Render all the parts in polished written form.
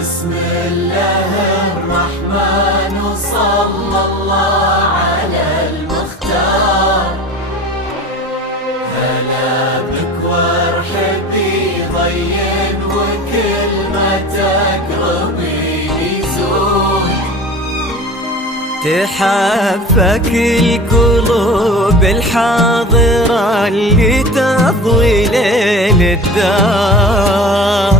بسم الله الرحمن وصلى الله على المختار. هلا بك وارحبي ضين وكل ما تقربي يزول. تحفك القلوب الحاضرة اللي تضوي ليل الدار.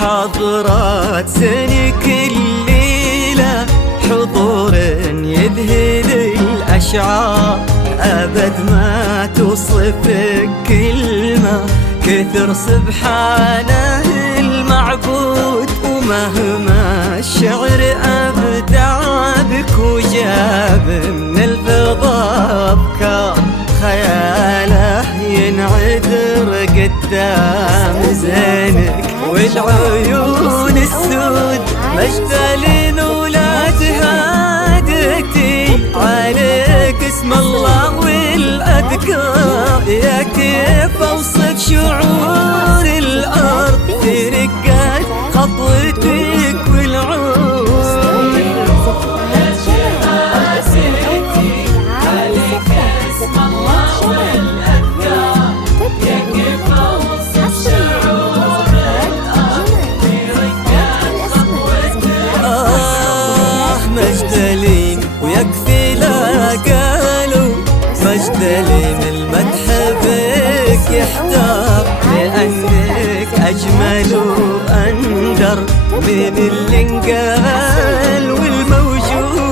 حضرات سنك الليلة حضور يذهل الأشعار. أبد ما توصفك كلمة كثر سبحانه المعبود. ومهما الشعر أبدع بك وجاب من الفضاء أفكار، خياله ينعذر قدام زينك والعيون السود. مجدلين ولا تهادتي عليك اسم الله والأذكار. يا كيف أوصف شعور الأرض في رقات خطوتك والعود. مجدلين ويكفي لا قالوا مجدلين المدح بك يحتار. لأنك أجمل وأندر من اللي انقال والموجود.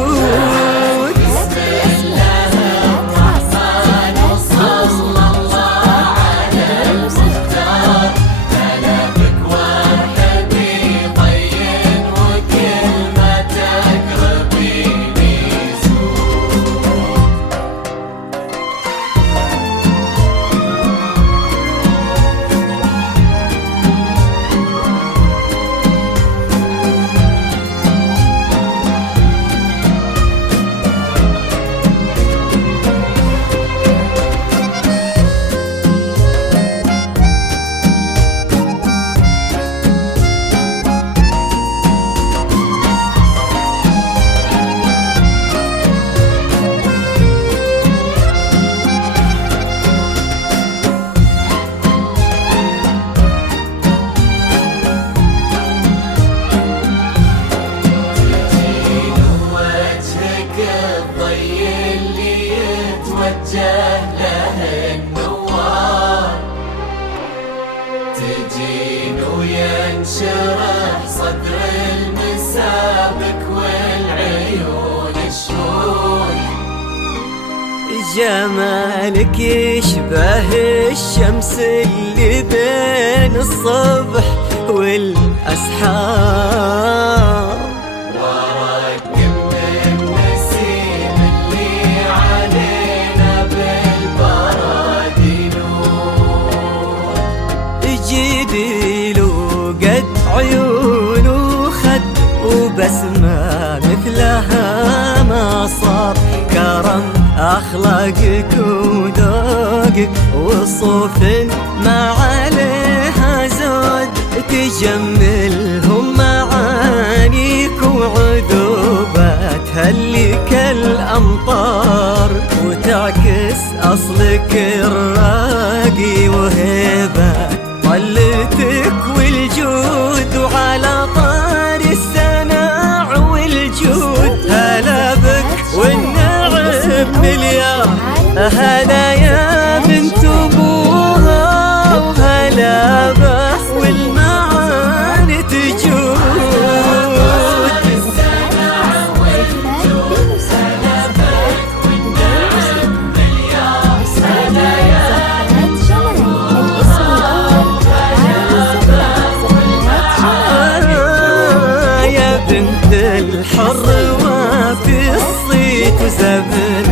تجين وينشرح صدر المسابك والعيون الشهود. جمالك يشبه الشمس اللي بين الصبح والأسحار. كرم أخلاقك وذوقك وصوف ما عليها زود تجملهم معانيك وعذوبات هلك الأمطار وتعكس أصلك الراقي وهيبات طلتك والجود وعلى طار السناع والجود هلا بك والنعم مليار هلا يا بنت ابوها وهلا به والمعاني تجود بنت الحر وفي الصيت وزبن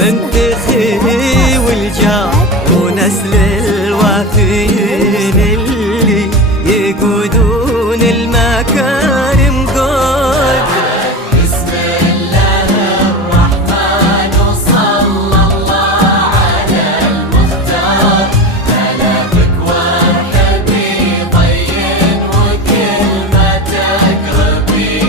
المنتخي والجار ونسل الوافيين اللي يقودون المكارم قود بسم الله الرحمن وصلى الله على المختار هلا بك وارحبي ضين وكل ما تقربي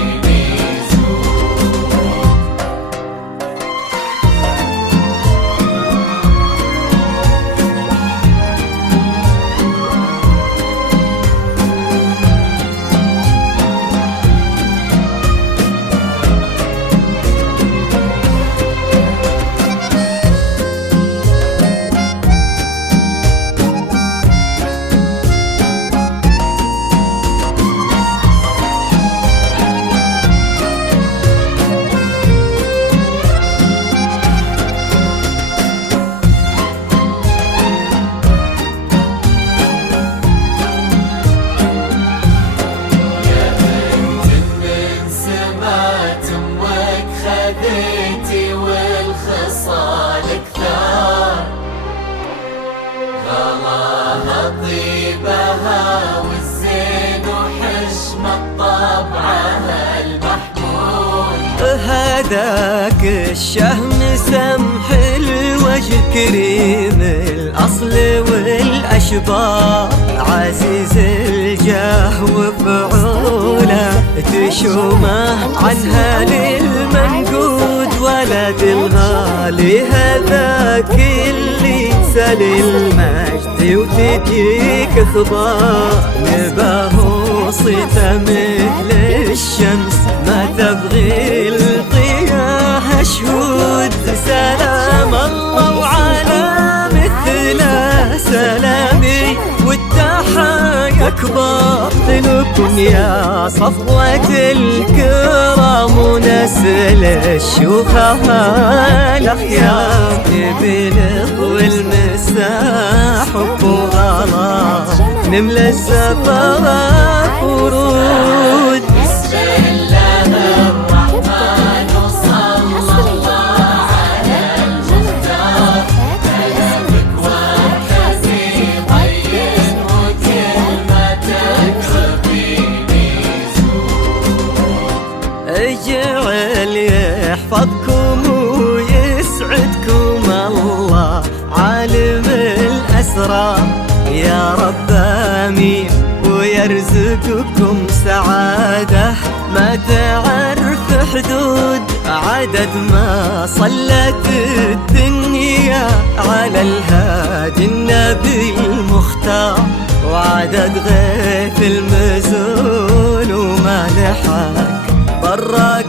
خذيتي والخصال كثار غلاها طيبها والزين وحشمة طبعها المحمود هذاك الشهم سمح الوجه كريم الأصل والأشبار عزيز الجاه وفعوله تشومه عنها للمنقود ولد الغالي هذاك اللي سل المجد وتجيك اخبار نباه صيته مثل الشمس ما تبغي الضياء شهود سلام الله وعلى مثله سلامي والتحايا كبار لكم يا صفوة الكرام ونسل الشفهاء الأخيار بلغ والمساح حب وغلا نملى السفرات ورود بسم الله الرحمن وصلى الله على المختار هلا بك وارحبي ضين وكل ما تقربيني اجعل يحفظكم ويسعدكم الله عالم الأسرار يا رب آمين ويرزقكم سعادة ما تعرف حدود عدد ما صلت الدنيا على الهادي النبي المختار وعدد غيث المزول وما لحق برا